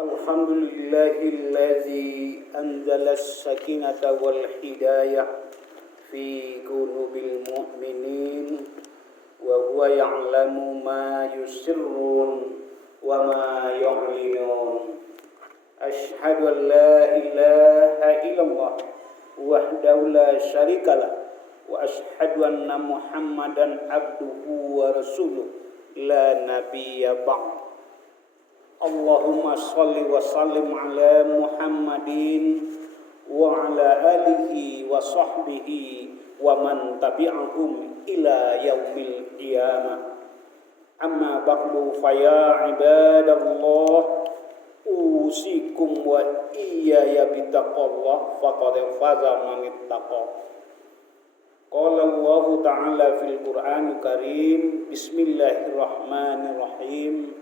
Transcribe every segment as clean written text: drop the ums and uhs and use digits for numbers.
Alhamdulillahilladzi anzala as-sakinata wal hidayah fi qulubil mu'minin wa huwa ya'lamu ma yusirrun wa ma yu'linun. Asyhadu an la ilaha illallah wahdahu la syarikalah wa asyhadu anna Muhammadan abduhu wa rasuluh la nabiyya ba'd. Allahumma shalli wa sallim ala Muhammadin wa ala alihi wa sahbihi wa man tabi'ahum ila yaumil qiyamah. Amma ba'du fa ya ibadallah usikum wa iyaya bittaqallah faqad faza man ittaqa. Qala Allah ta'ala fil Qur'anil Karim, bismillahirrahmanirrahim.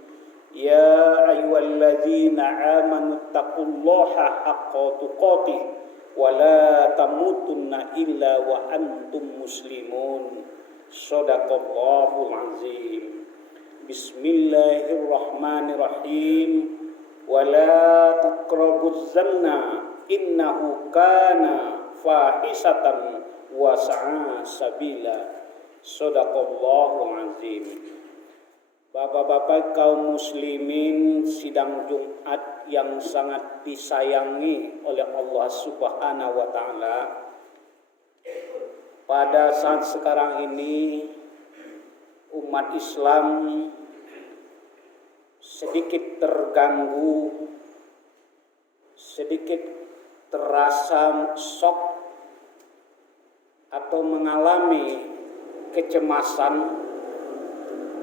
Ya ayyuhalladzina amanu taqullaha haqqa tuqatih wa la tamutunna illa wa antum muslimun. Shadaqallahul azim. Bismillahirrahmanirrahim. Wa la taqrabuz zina innahu kana fahisatan wa sa'a sabila. Shadaqallahul azim. Bapak-bapak kaum muslimin, sidang Jumat yang sangat disayangi oleh Allah Subhanahu wa taala. Pada saat sekarang ini umat Islam sedikit terganggu, sedikit terasa shock atau mengalami kecemasan.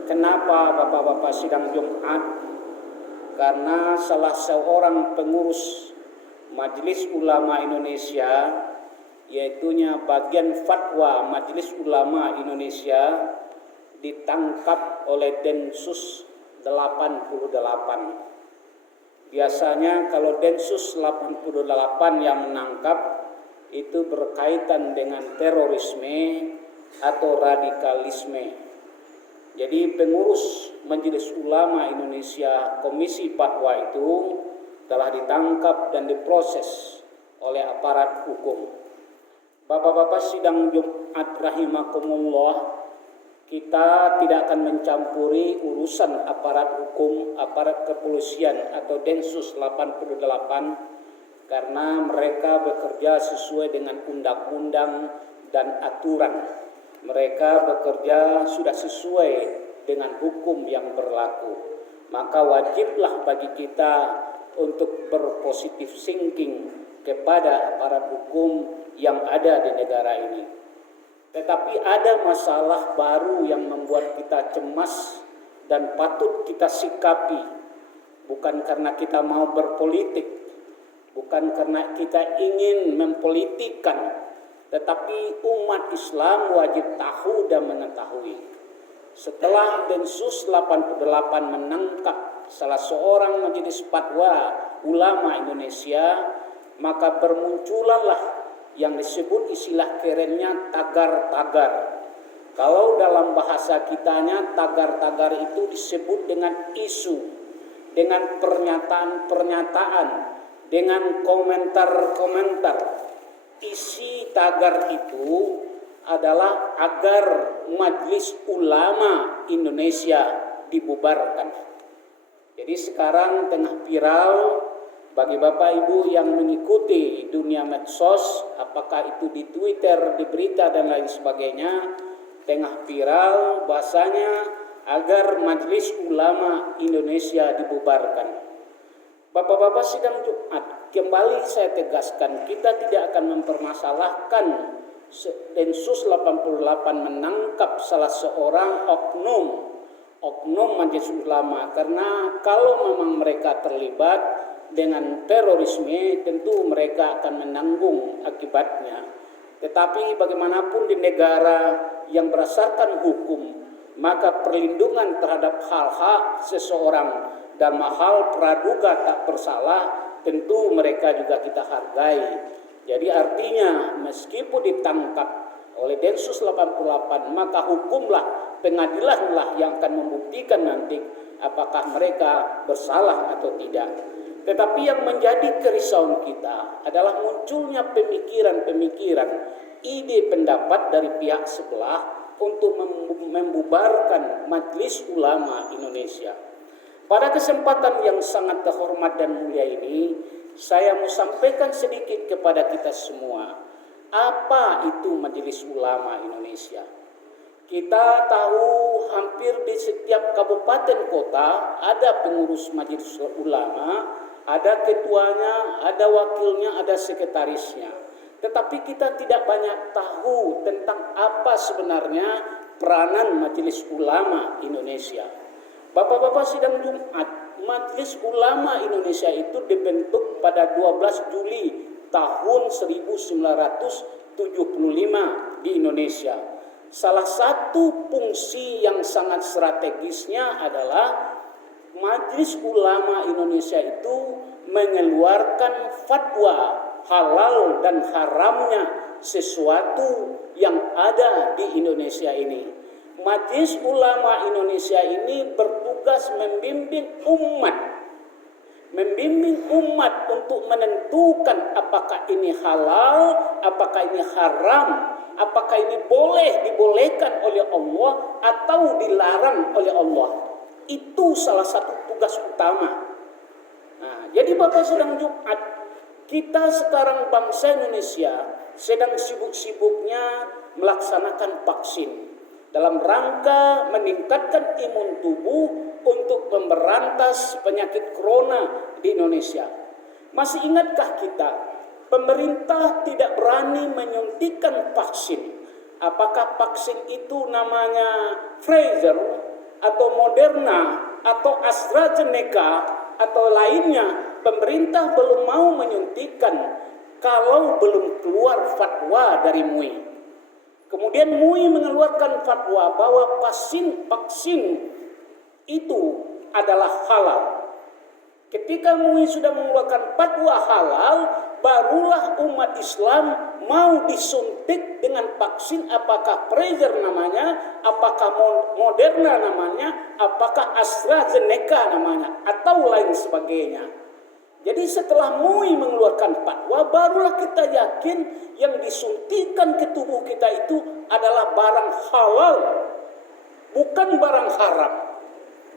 Kenapa bapak-bapak sidang Jumat? Karena salah seorang pengurus Majelis Ulama Indonesia, yaitunya bagian fatwa Majelis Ulama Indonesia, ditangkap oleh Densus 88. Biasanya kalau Densus 88 yang menangkap itu berkaitan dengan terorisme atau radikalisme. Jadi pengurus Majelis Ulama Indonesia Komisi Fatwa itu telah ditangkap dan diproses oleh aparat hukum. Bapak-bapak sidang Jumat rahimakumullah, kita tidak akan mencampuri urusan aparat hukum, aparat kepolisian atau Densus 88 karena mereka bekerja sesuai dengan undang-undang dan aturan. Mereka bekerja sudah sesuai dengan hukum yang berlaku. Maka wajiblah bagi kita untuk berpositif thinking kepada aparat hukum yang ada di negara ini. Tetapi ada masalah baru yang membuat kita cemas dan patut kita sikapi. Bukan karena kita mau berpolitik, bukan karena kita ingin mempolitikkan, tetapi umat Islam wajib tahu dan mengetahui. Setelah Densus 88 menangkap salah seorang majelis fatwa ulama Indonesia, maka bermunculanlah yang disebut istilah kerennya tagar-tagar. Kalau dalam bahasa kitanya tagar-tagar itu disebut dengan isu, dengan pernyataan-pernyataan, dengan komentar-komentar. Isi tagar itu adalah agar Majelis Ulama Indonesia dibubarkan. Jadi sekarang tengah viral bagi Bapak Ibu yang mengikuti dunia medsos, apakah itu di Twitter, di berita dan lain sebagainya, tengah viral bahasanya agar Majelis Ulama Indonesia dibubarkan. Bapak-bapak sidang Jumat, kembali saya tegaskan, kita tidak akan mempermasalahkan Densus 88 menangkap salah seorang oknum Majelis Ulama, karena kalau memang mereka terlibat dengan terorisme tentu mereka akan menanggung akibatnya. Tetapi bagaimanapun di negara yang berdasarkan hukum, maka perlindungan terhadap hak-hak seseorang dan hal praduga tak bersalah tentu mereka juga kita hargai. Jadi artinya meskipun ditangkap oleh Densus 88, maka hukumlah, pengadilanlah yang akan membuktikan nanti apakah mereka bersalah atau tidak. Tetapi yang menjadi kerisauan kita adalah munculnya pemikiran-pemikiran, ide pendapat dari pihak sebelah untuk membubarkan Majelis Ulama Indonesia. Pada kesempatan yang sangat terhormat dan mulia ini, saya mau sampaikan sedikit kepada kita semua, apa itu Majelis Ulama Indonesia. Kita tahu hampir di setiap kabupaten kota ada pengurus Majelis Ulama, ada ketuanya, ada wakilnya, ada sekretarisnya. Tetapi kita tidak banyak tahu tentang apa sebenarnya peranan Majelis Ulama Indonesia. Bapak-bapak sidang Jumat, Majelis Ulama Indonesia itu dibentuk pada 12 Juli tahun 1975 di Indonesia. Salah satu fungsi yang sangat strategisnya adalah Majelis Ulama Indonesia itu mengeluarkan fatwa halal dan haramnya sesuatu yang ada di Indonesia ini. Majelis Ulama Indonesia ini bertugas membimbing umat untuk menentukan apakah ini halal, apakah ini haram, apakah ini dibolehkan oleh Allah atau dilarang oleh Allah. Itu salah satu tugas utama. Nah, jadi Bapak sedang Jumat, kita sekarang bangsa Indonesia sedang sibuk-sibuknya melaksanakan vaksin dalam rangka meningkatkan imun tubuh untuk memberantas penyakit corona di Indonesia. Masih ingatkah kita, pemerintah tidak berani menyuntikkan vaksin? Apakah vaksin itu namanya Pfizer atau Moderna atau AstraZeneca atau lainnya? Pemerintah belum mau menyuntikkan kalau belum keluar fatwa dari MUI. Kemudian MUI mengeluarkan fatwa bahwa vaksin itu adalah halal. Ketika MUI sudah mengeluarkan fatwa halal, barulah umat Islam mau disuntik dengan vaksin, apakah Pfizer namanya, apakah Moderna namanya, apakah AstraZeneca namanya, atau lain sebagainya. Jadi setelah MUI mengeluarkan fatwa, barulah kita yakin yang disuntikan ke tubuh kita itu adalah barang halal, bukan barang haram.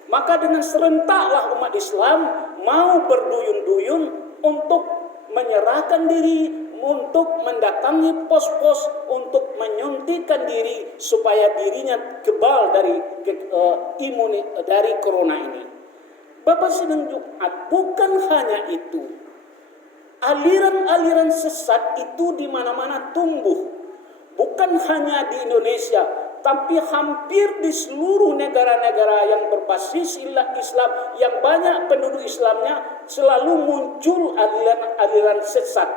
Maka dengan serentaklah umat Islam mau berduyun-duyun untuk menyerahkan diri, untuk mendatangi pos-pos untuk menyuntikkan diri supaya dirinya kebal dari corona ini. Bapak sidang Jumat, bukan hanya itu. Aliran-aliran sesat itu di mana-mana tumbuh. Bukan hanya di Indonesia, tapi hampir di seluruh negara-negara yang berbasis Islam, yang banyak penduduk Islamnya, selalu muncul aliran-aliran sesat.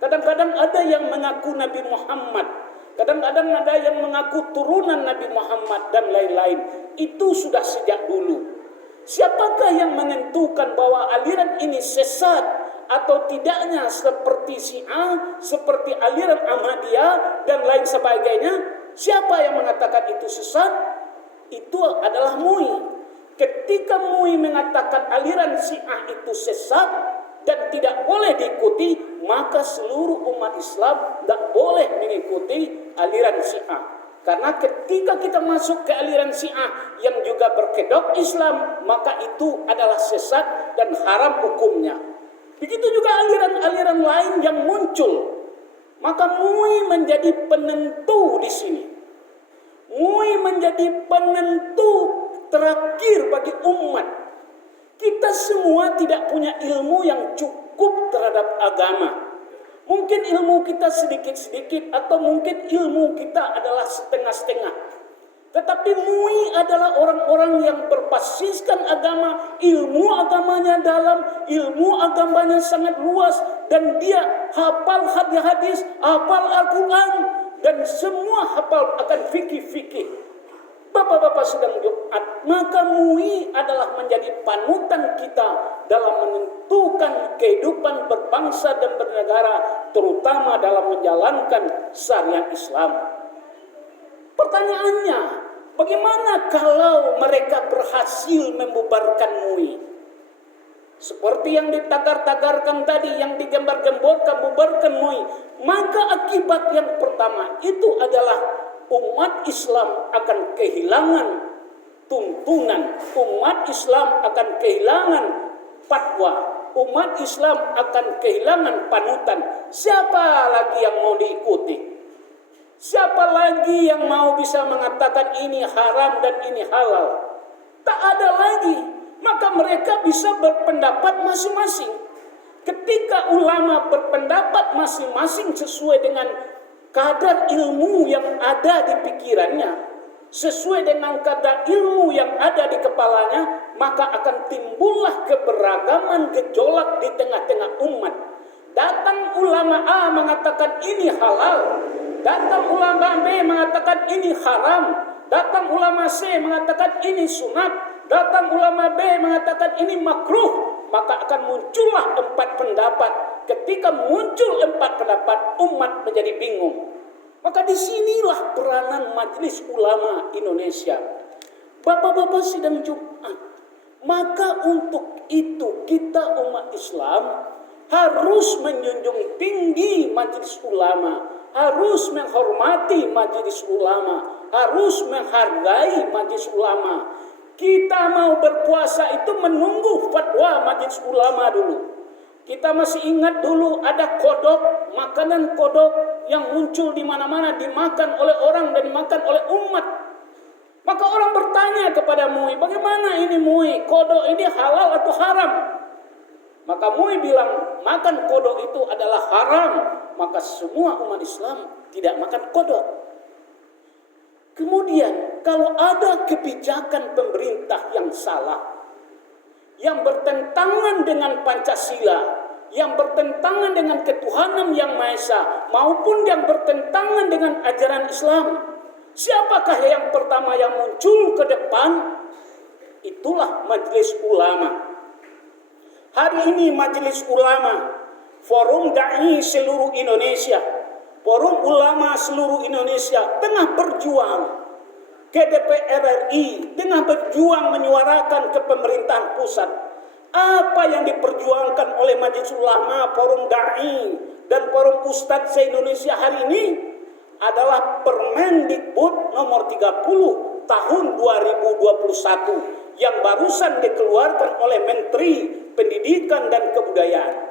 Kadang-kadang ada yang mengaku Nabi Muhammad, kadang-kadang ada yang mengaku turunan Nabi Muhammad, dan lain-lain. Itu sudah sejak dulu. Siapakah yang menentukan bahwa aliran ini sesat atau tidaknya, seperti Syiah, seperti aliran Ahmadiyah, dan lain sebagainya? Siapa yang mengatakan itu sesat? Itu adalah MUI. Ketika MUI mengatakan aliran Syiah itu sesat dan tidak boleh diikuti, maka seluruh umat Islam tidak boleh mengikuti aliran Syiah. Karena ketika kita masuk ke aliran Syiah yang juga berkedok Islam, maka itu adalah sesat dan haram hukumnya. Begitu juga aliran-aliran lain yang muncul. Maka MUI menjadi penentu di sini. MUI menjadi penentu terakhir bagi umat. Kita semua tidak punya ilmu yang cukup terhadap agama. Mungkin ilmu kita sedikit-sedikit, atau mungkin ilmu kita adalah setengah-setengah. Tetapi MUI adalah orang-orang yang berbasiskan agama, ilmu agamanya dalam, ilmu agamanya sangat luas, dan dia hafal hadis, hafal Al-Quran, dan semua hafal akan fikih-fikih. Bapak-bapak sedang Jumat, maka MUI adalah menjadi panutan kita dalam menentukan kehidupan berbangsa dan bernegara, terutama dalam menjalankan syariat Islam. Pertanyaannya, bagaimana kalau mereka berhasil membubarkan MUI? seperti yang ditagar-tagarkan tadi, yang digembar-gemborkan, bubarkan MUI, maka akibat yang pertama itu adalah umat Islam akan kehilangan tuntunan, umat Islam akan kehilangan fatwa, umat Islam akan kehilangan panutan. Siapa lagi yang mau diikuti? Siapa lagi yang mau bisa mengatakan ini haram dan ini halal? Tak ada lagi. Maka mereka bisa berpendapat masing-masing. Ketika ulama berpendapat masing-masing sesuai dengan kadar ilmu yang ada di pikirannya, sesuai dengan kadar ilmu yang ada di kepalanya, maka akan timbullah keberagaman gejolak di tengah-tengah umat. Datang ulama A mengatakan ini halal, datang ulama B mengatakan ini haram, datang ulama C mengatakan ini sunat, datang ulama B mengatakan ini makruh, maka akan muncullah 4 pendapat. Ketika muncul 4 pendapat, umat menjadi bingung. Maka disinilah peranan Majelis Ulama Indonesia. Bapak-bapak sidang Jumat, maka untuk itu kita umat Islam harus menjunjung tinggi Majelis Ulama, harus menghormati Majelis Ulama, harus menghargai Majelis Ulama. Kita mau berpuasa itu menunggu fatwa Majelis Ulama dulu. Kita masih ingat dulu ada kodok, makanan kodok yang muncul di mana-mana, dimakan oleh orang dan dimakan oleh umat. Maka orang bertanya kepada MUI, bagaimana ini MUI? Kodok ini halal atau haram? Maka MUI bilang, makan kodok itu adalah haram. Maka semua umat Islam tidak makan kodok. Kemudian kalau ada kebijakan pemerintah yang salah, yang bertentangan dengan Pancasila, yang bertentangan dengan ketuhanan yang Maha Esa, maupun yang bertentangan dengan ajaran Islam, siapakah yang pertama yang muncul ke depan? Itulah Majelis Ulama. Hari ini Majelis Ulama, Forum Dai seluruh Indonesia, Forum Ulama seluruh Indonesia tengah berjuang ke DPR RI, tengah berjuang menyuarakan ke pemerintahan pusat. Apa yang diperjuangkan oleh Majelis Ulama, Forum Dai, dan Forum Ustadz se-Indonesia hari ini adalah Permendikbud nomor 30 tahun 2021 yang barusan dikeluarkan oleh Menteri Pendidikan dan Kebudayaan.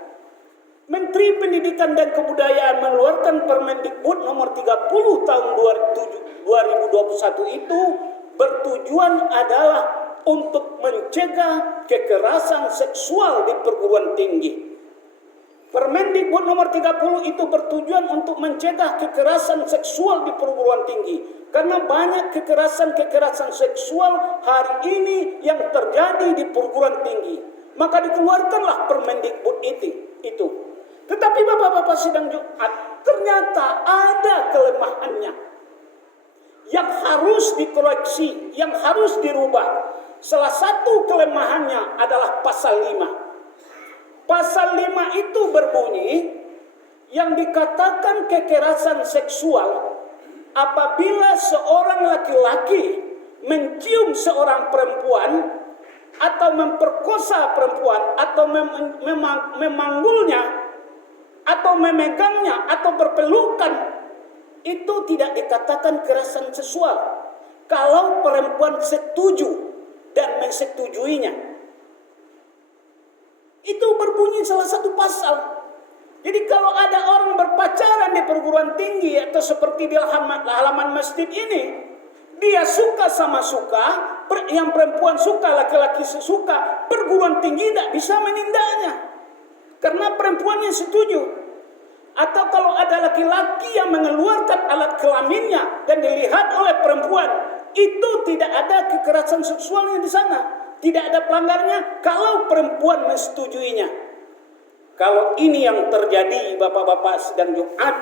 Menteri Pendidikan dan Kebudayaan mengeluarkan Permendikbud nomor 30 tahun 2021 itu bertujuan adalah untuk mencegah kekerasan seksual di perguruan tinggi. Permendikbud nomor 30 itu bertujuan untuk mencegah kekerasan seksual di perguruan tinggi. Karena banyak kekerasan seksual hari ini yang terjadi di perguruan tinggi. Maka dikeluarkanlah Permendikbud itu. Tetapi bapak-bapak sidang Jumat, ternyata ada kelemahannya yang harus dikoreksi, yang harus dirubah. Salah satu kelemahannya adalah pasal 5. Pasal 5 itu berbunyi yang dikatakan kekerasan seksual apabila seorang laki-laki mencium seorang perempuan atau memperkosa perempuan atau memanggulnya atau memegangnya atau berpelukan, itu tidak dikatakan kekerasan seksual kalau perempuan setuju dan mensetujuinya. Itu berbunyi salah satu pasal. Jadi kalau ada orang berpacaran di perguruan tinggi atau seperti di halaman masjid ini, dia suka sama suka, yang perempuan suka, laki-laki suka, perguruan tinggi tidak bisa menindaknya karena perempuannya setuju. Atau kalau ada laki-laki yang mengeluarkan alat kelaminnya dan dilihat oleh perempuan, itu tidak ada kekerasan seksualnya di sana, tidak ada pelanggarnya kalau perempuan menyetujui-nya. Kalau ini yang terjadi bapak-bapak sidang Jumat,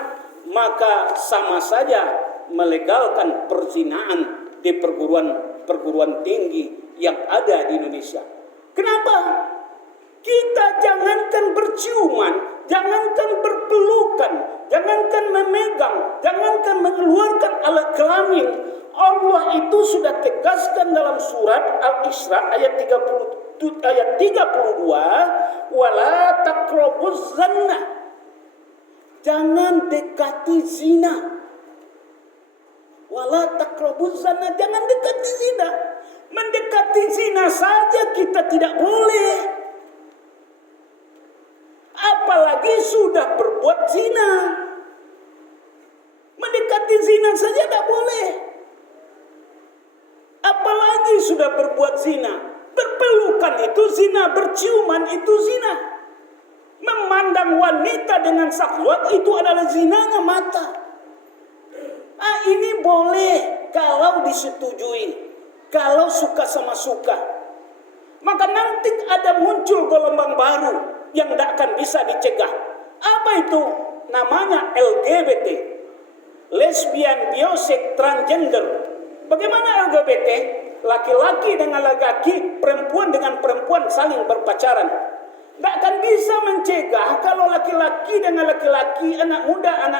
maka sama saja melegalkan perzinahan di perguruan tinggi yang ada di Indonesia. Kenapa? Kita jangankan berciuman, jangankan berpelukan, jangankan memegang, jangankan mengeluarkan alat kelamin. Allah itu sudah tegaskan dalam surat Al-Isra ayat 33 ayat 32, wala taqrabuz zina. Jangan dekati zina. Wala taqrabuz zina, jangan dekati zina. Mendekati zina saja kita tidak boleh. Apalagi sudah berbuat zina. Mendekati zina saja tidak boleh. Apalagi sudah berbuat zina. Berpelukan itu zina, berciuman itu zina. Memandang wanita dengan syahwat itu adalah zinanya mata. Ini boleh kalau disetujui. Kalau suka sama suka. Maka nanti ada muncul gelombang baru yang tidak akan bisa dicegah. Apa itu? Namanya LGBT. Lesbian, bioseks, transgender. Bagaimana LGBT? Laki-laki dengan laki-laki, perempuan dengan perempuan saling berpacaran. Tidak akan bisa mencegah kalau laki-laki dengan laki-laki, anak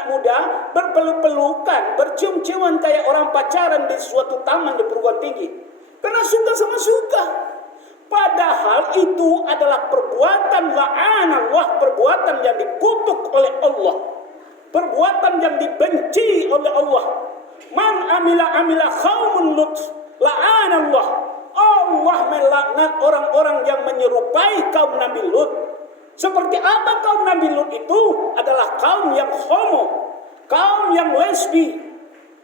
muda berpeluk-pelukan, bercium-ciuman kayak orang pacaran di suatu taman di perguruan tinggi. Karena suka sama suka. Padahal itu adalah perbuatan la'anallah, perbuatan yang dikutuk oleh Allah. Perbuatan yang dibenci oleh Allah. Man amila khaumun lut la'anallah. Allah melaknat orang-orang yang menyerupai kaum Nabi Lut. Seperti apa kaum Nabi Lut itu? Adalah kaum yang homo, kaum yang lesbi,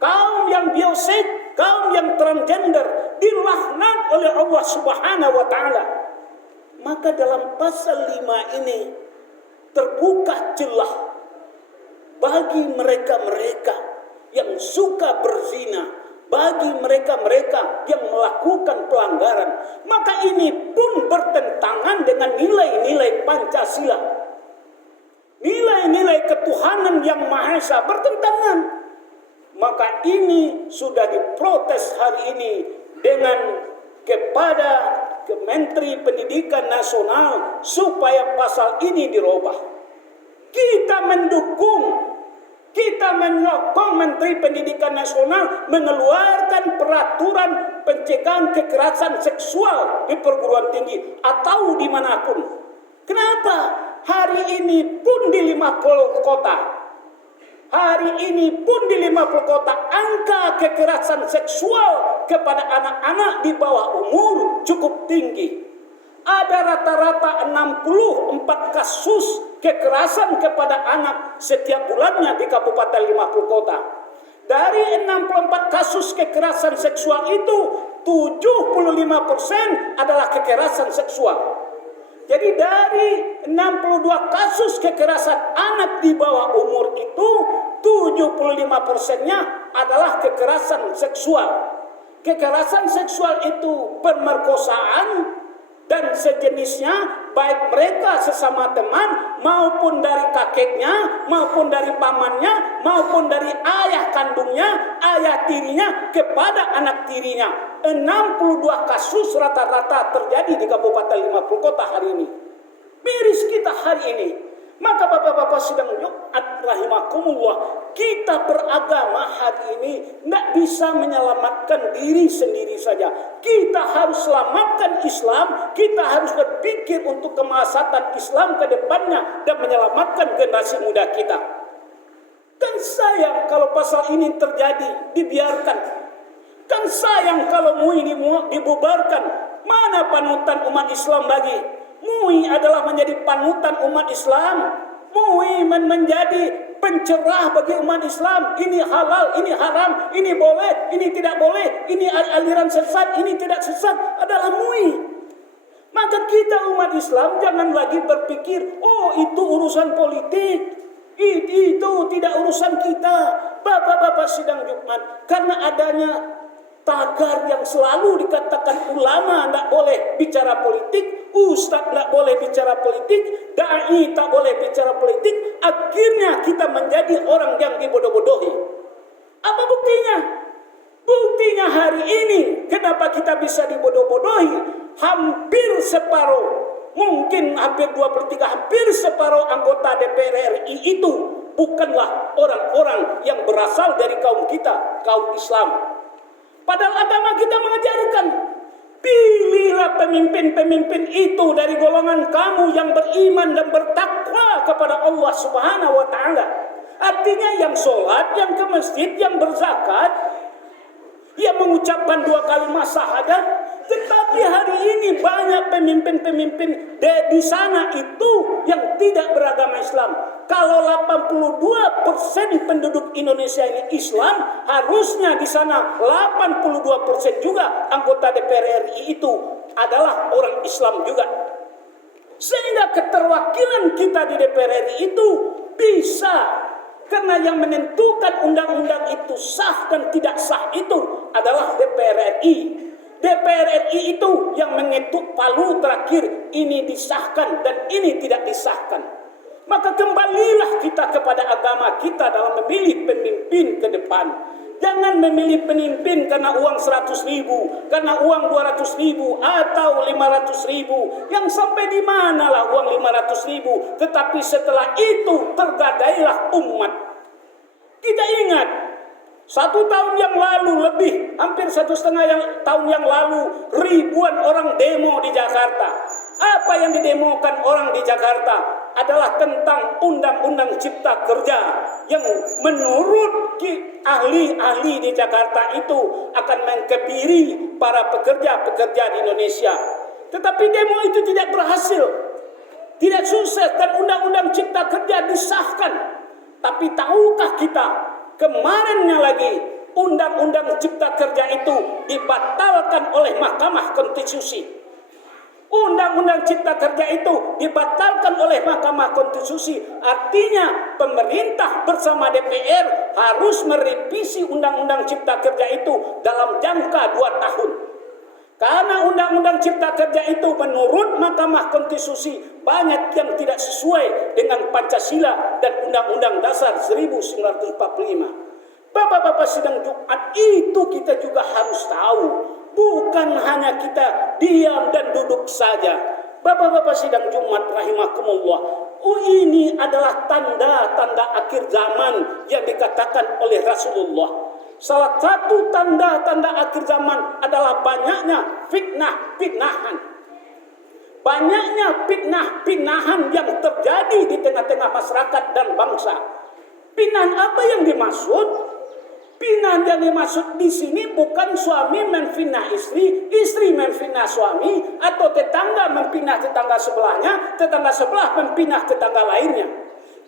kaum yang bioseks, kaum yang transgender, dilaknat oleh Allah Subhanahu wa taala. Maka dalam pasal 5 ini terbuka celah bagi mereka-mereka yang suka berzina, bagi mereka-mereka yang melakukan pelanggaran. Maka ini pun bertentangan dengan nilai-nilai Pancasila. Nilai-nilai ketuhanan yang Maha Esa bertentangan. Maka ini sudah diprotes hari ini dengan kepada Menteri Pendidikan Nasional supaya pasal ini dirubah. Kita mendukung, kita menyokong Menteri Pendidikan Nasional mengeluarkan peraturan pencegahan kekerasan seksual di perguruan tinggi atau dimanapun. Kenapa? Hari ini pun di 50 kota. Hari ini pun di 50 kota angka kekerasan seksual kepada anak-anak di bawah umur cukup tinggi. Ada rata-rata 64 kasus kekerasan kepada anak setiap bulannya di Kabupaten 50 kota. Dari 64 kasus kekerasan seksual itu 75% adalah kekerasan seksual. Jadi dari 62 kasus kekerasan anak di bawah umur itu 75%-nya adalah kekerasan seksual. Kekerasan seksual itu pemerkosaan dan sejenisnya, baik mereka sesama teman maupun dari kakeknya, maupun dari pamannya, maupun dari ayah kandungnya, ayah tirinya kepada anak tirinya. 62 kasus rata-rata terjadi di Kabupaten 50 kota hari ini. Miris kita hari ini. Maka bapak-bapak sidang Jumat rahimakumullah, kita beragama hari ini tidak bisa menyelamatkan diri sendiri saja. Kita harus selamatkan Islam, kita harus berpikir untuk kemaslahatan Islam ke depannya dan menyelamatkan generasi muda kita. Kan sayang kalau pasal ini terjadi, dibiarkan. Kan sayang kalau MUI dibubarkan. Mana panutan umat Islam lagi? MUI adalah menjadi panutan umat Islam. MUI menjadi pencerah bagi umat Islam. Ini halal, ini haram, ini boleh, ini tidak boleh, ini aliran sesat, ini tidak sesat, adalah MUI. Maka kita umat Islam jangan lagi berpikir, oh itu urusan politik, itu tidak urusan kita. Bapak-bapak sidang Jumat, karena adanya tagar yang selalu dikatakan ulama tidak boleh bicara politik, ustadz tidak boleh bicara politik, dai tak boleh bicara politik, akhirnya kita menjadi orang yang dibodoh-bodohi. Apa buktinya? Buktinya hari ini kenapa kita bisa dibodoh-bodohi? Hampir separuh, mungkin hampir 2/3, hampir separuh anggota DPR RI itu bukanlah orang-orang yang berasal dari kaum kita, kaum Islam. Padahal agama kita mengajarkan, pilihlah Jika pemimpin-pemimpin itu dari golongan kamu yang beriman dan bertakwa kepada Allah Subhanahu wa taala, artinya yang sholat, yang ke masjid, yang berzakat, yang mengucapkan 2 kalimat syahadat, tetapi hari ini banyak pemimpin-pemimpin di sana itu yang tidak beragama Islam. Kalau 82% penduduk Indonesia ini Islam, harusnya di sana 82% juga anggota DPR RI itu adalah orang Islam juga. Sehingga keterwakilan kita di DPR RI itu bisa, karena yang menentukan undang-undang itu sah dan tidak sah itu adalah DPR RI. DPR RI itu yang mengetuk palu terakhir, ini disahkan dan ini tidak disahkan. Maka kembalilah kita kepada agama kita dalam memilih pemimpin ke depan. Jangan memilih pemimpin karena uang 100.000, karena uang 200.000 atau 500.000. Yang sampai di manalah uang 500.000, tetapi setelah itu tergadailah umat. Kita ingat 1 tahun yang lalu lebih, hampir 1,5 tahun yang lalu, ribuan orang demo di Jakarta. Apa yang didemokan orang di Jakarta adalah tentang Undang-Undang Cipta Kerja yang menurut ahli-ahli di Jakarta itu akan mengkebiri para pekerja-pekerja di Indonesia. Tetapi demo itu tidak berhasil, tidak sukses, dan Undang-Undang Cipta Kerja disahkan. Tapi tahukah kita, kemarinnya lagi Undang-Undang Cipta Kerja itu dibatalkan oleh Mahkamah Konstitusi. Undang-Undang Cipta Kerja itu dibatalkan oleh Mahkamah Konstitusi. Artinya pemerintah bersama DPR harus merevisi Undang-Undang Cipta Kerja itu dalam jangka 2 tahun. Karena Undang-Undang Cipta Kerja itu menurut Mahkamah Konstitusi banyak yang tidak sesuai dengan Pancasila dan Undang-Undang Dasar 1945. Bapak-bapak sidang Jumat, itu kita juga harus tahu. Bukan hanya kita diam dan duduk saja. Bapak-bapak sidang Jumat rahimakumullah, ini adalah tanda-tanda akhir zaman yang dikatakan oleh Rasulullah. Salah satu tanda-tanda akhir zaman adalah banyaknya fitnah-fitnahan. Banyaknya fitnah-fitnahan yang terjadi di tengah-tengah masyarakat dan bangsa. Fitnah apa yang dimaksud? Fitnah yang dimaksud di sini bukan suami memfitnah istri, istri memfitnah suami, atau tetangga memfitnah tetangga sebelahnya, tetangga sebelah memfitnah tetangga lainnya.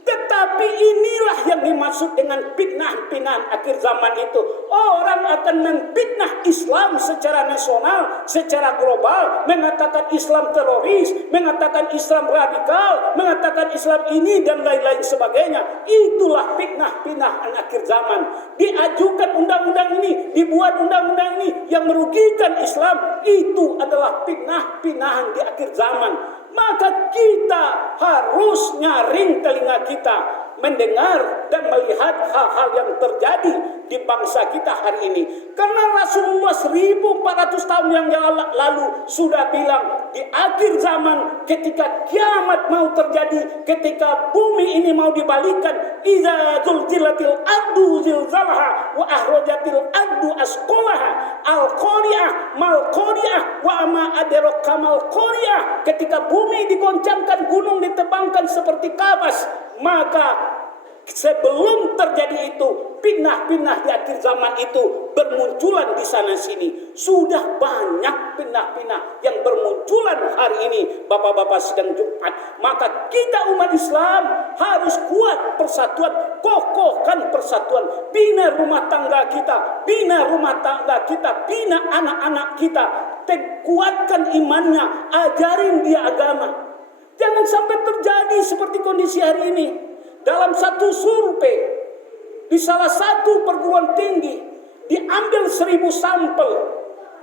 Tetapi inilah yang dimaksud dengan fitnah-fitnah akhir zaman itu. Orang akan memfitnah Islam secara nasional, secara global, mengatakan Islam teroris, mengatakan Islam radikal, mengatakan Islam ini dan lain-lain sebagainya. Itulah fitnah-fitnah akhir zaman. Diajukan undang-undang ini, dibuat undang-undang ini yang merugikan Islam, itu adalah fitnah-fitnahan di akhir zaman. Maka kita harus nyaring telinga kita mendengar dan melihat hal-hal yang terjadi di bangsa kita hari ini. Karena Rasulullah 1400 tahun yang lalu sudah bilang, di akhir zaman ketika kiamat mau terjadi, ketika bumi ini mau dibalikan, idza zulzilatil ardu zilzalaha wa ahrajatil ardu asqalaha al-qari'ah mal qari'ah wa ma adraka mal qari'ah. Ketika bumi digoncangkan, gunung ditebangkan seperti kabas, maka sebelum terjadi itu, fitnah-fitnah di akhir zaman itu bermunculan di sana sini. Sudah banyak fitnah-fitnah yang bermunculan hari ini, bapak-bapak sidang Jumat. Maka kita umat Islam harus kuat persatuan, kokohkan persatuan, bina rumah tangga kita, bina rumah tangga kita, bina anak-anak kita, kuatkan imannya, ajarin dia agama. Jangan sampai terjadi seperti kondisi hari ini. Dalam satu survei di salah satu perguruan tinggi diambil 1.000 sampel.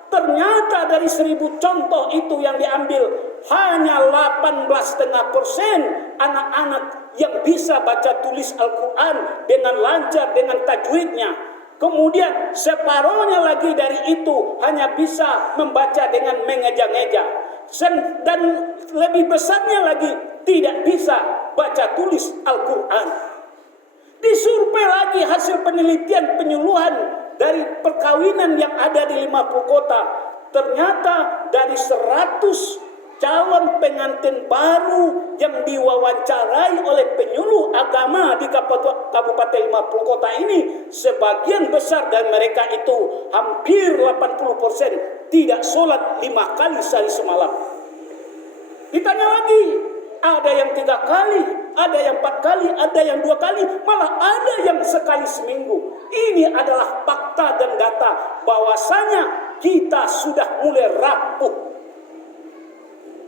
Ternyata dari 1.000 contoh itu yang diambil hanya 18,5% anak-anak yang bisa baca tulis Al-Quran dengan lancar, dengan tajwidnya. Kemudian separuhnya lagi dari itu hanya bisa membaca dengan mengeja-ngeja. Dan lebih besarnya lagi tidak bisa baca tulis Al-Quran. Disurvei lagi hasil penelitian penyuluhan dari perkawinan yang ada di 50 kota. ternyata dari 100 calon pengantin baru yang diwawancarai oleh penyuluh agama di Kabupaten 50 kota ini, sebagian besar dari mereka itu hampir 80% tidak sholat 5 kali sehari semalam. Ditanya lagi, ada yang 3 kali, ada yang 4 kali, ada yang 2 kali, malah ada yang sekali seminggu. Ini adalah fakta dan data bahwasanya kita sudah mulai rapuh.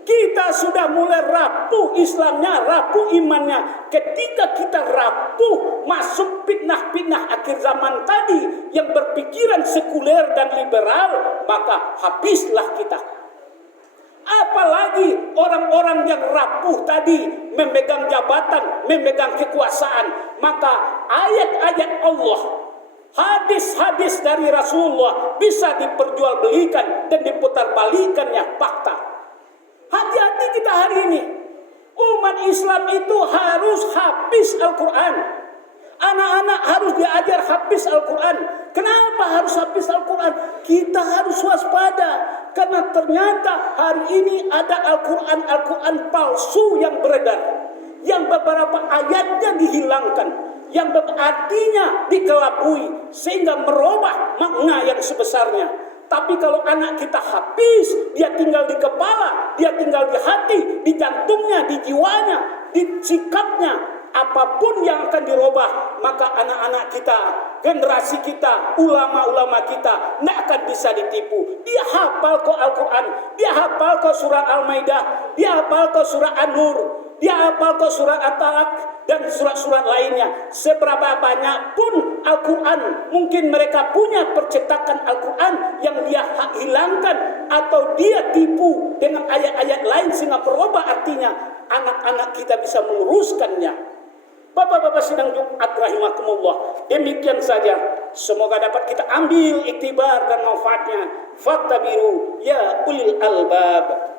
Kita sudah mulai rapuh Islamnya, rapuh imannya. Ketika kita rapuh masuk fitnah-fitnah akhir zaman tadi yang berpikiran sekuler dan liberal, maka habislah kita. Apalagi orang-orang yang rapuh tadi memegang jabatan, memegang kekuasaan, maka ayat-ayat Allah, hadis-hadis dari Rasulullah bisa diperjualbelikan dan diputarbalikkannya fakta. Hati-hati kita hari ini. Umat Islam itu harus hafiz Al-Quran. Anak-anak harus diajar hafiz Al-Quran. Kenapa harus hafiz Al-Quran? Kita harus waspada. Karena ternyata hari ini ada Al-Quran palsu yang beredar. Yang beberapa ayatnya dihilangkan. Yang artinya dikelabui. Sehingga merubah makna yang sebesarnya. Tapi kalau anak kita habis, dia tinggal di kepala, dia tinggal di hati, di jantungnya, di jiwanya, di sikapnya, apapun yang akan dirubah, maka anak-anak kita, generasi kita, ulama-ulama kita tidak akan bisa ditipu. Dia hafal kok Al-Quran, dia hafal kok surat Al-Maidah, dia hafal kok surat An-Nur, dia hafal kok surat At-Talaq dan surat-surat lainnya. Seberapa banyak pun Al-Quran, mungkin mereka punya percetakan Al-Quran yang dia hilangkan atau dia tipu dengan ayat-ayat lain sehingga berubah artinya. Anak-anak kita bisa meluruskannya. Bapak-bapak sidang Jumat rahimakumullah, demikian saja. Semoga dapat kita ambil iktibar dan manfaatnya. Faktabiru ya ulil albab.